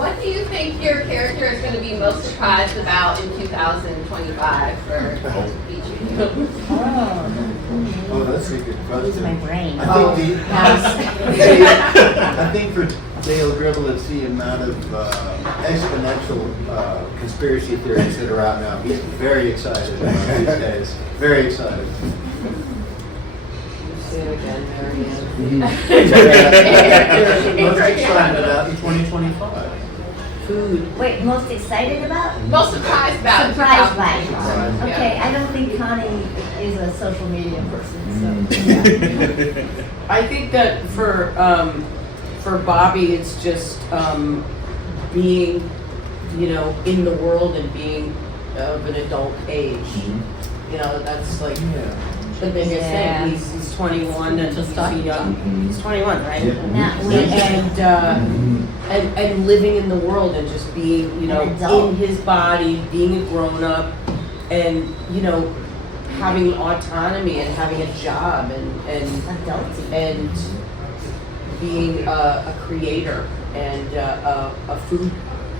What do you think your character is going to be most surprised about in 2025 for featuring you? Oh, that's a good question. My brain. I think for Dale Gribble, it's the amount of exponential conspiracy theories that are out now. He's very excited about these days. Very excited. Say it again, Most excited about in 2025. Food. Wait, most excited about? Most surprised about? Surprised by. 2025. Okay, I don't think Connie is a social media person, so. I think that for Bobby, it's just being, in the world and being of an adult age. You know, that's like the biggest thing. He's 21 and he's young. He's 21, right? And living in the world and just being, in his body, being a grown up, and having autonomy and having a job and being a creator and a food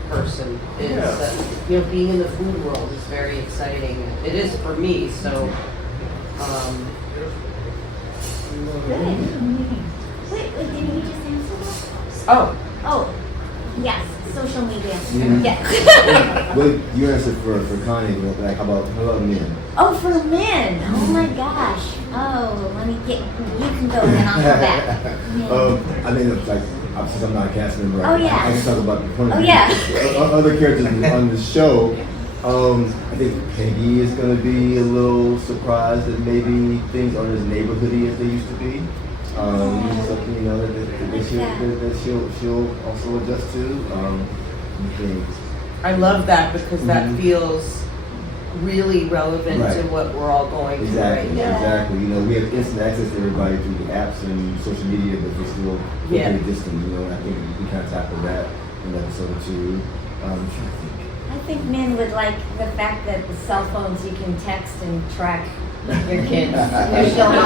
person is being in the food world is very exciting. It is for me. So. Wait, didn't you just answer that? Oh, yes, social media. Yes. Well, you answered for Connie, like, how about men? Oh, for men. Oh my gosh. Oh, let me get, you can go and then I'll come back. I mean, it's like, since I'm not a cast member, Oh, yeah. I can talk about one of Oh, the yeah. other characters on the show. I think Peggy is going to be a little surprised that maybe things aren't as neighborhoody as they used to be. Something, that she'll also adjust to. I love that because that feels really relevant to what we're all going through right now. Exactly. We have instant access to everybody through the apps and social media, but we're still very distant. I think we kind of tackled that in episode 2. I think men would like the fact that the cell phones you can text and track your kids. They're still on.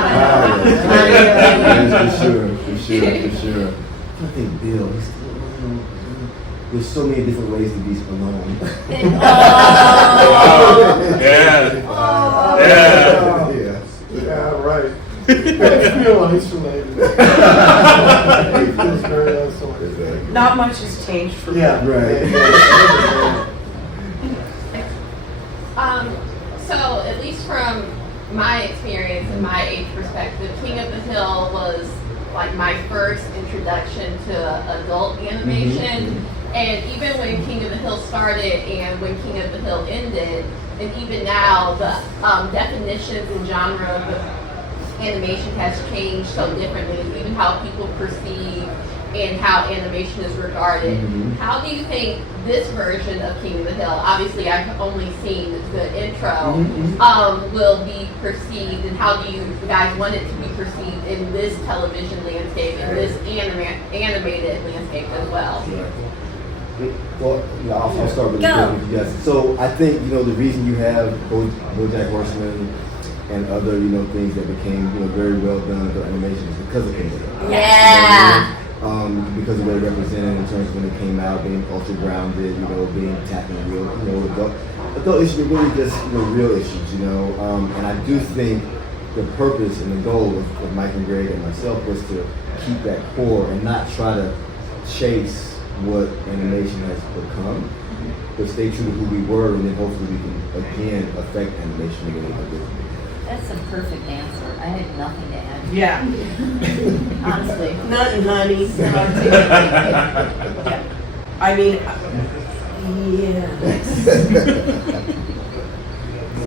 For sure. I think Bill, he's still, there's so many different ways to be alone. Yeah, right. I feel isolated. He feels very isolated. Not much has changed for me. Yeah, Right. So at least from my experience and my age perspective, King of the Hill was like my first introduction to adult animation. And even when King of the Hill started and when King of the Hill ended, and even now, the definitions and genre of animation has changed so differently, even how people perceive and how animation is regarded. How do you think this version of King of the Hill, obviously I've only seen the intro, will be perceived, and how do you guys want it to be perceived in this television landscape, in this animated landscape as well? Well, I'll start with yes. So I think the reason you have BoJack Horseman and other things that became very well done for animation is because of King of the Hill. Yeah. Because of what it represented in terms of when it came out, being ultra grounded, being tackling real, adult issues, are really just real issues, and I do think the purpose and the goal of Mike and Greg and myself was to keep that core and not try to chase what animation has become, but stay true to who we were, and then hopefully we can again affect animation again like this. That's a perfect answer. I had nothing to add. Yeah. Honestly. Nothing, honey. I mean, yes.